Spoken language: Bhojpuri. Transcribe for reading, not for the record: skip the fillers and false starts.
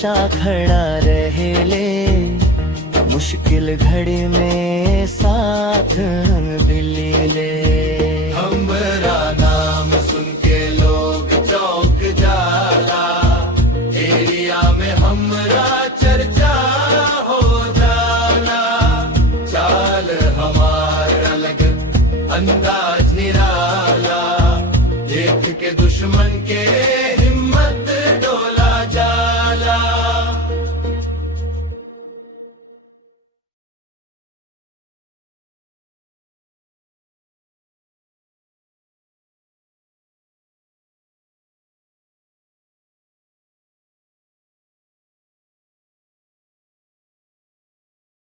हमेशा खड़ा रहे ले, मुश्किल घड़ी में साथ हम भी ले ले।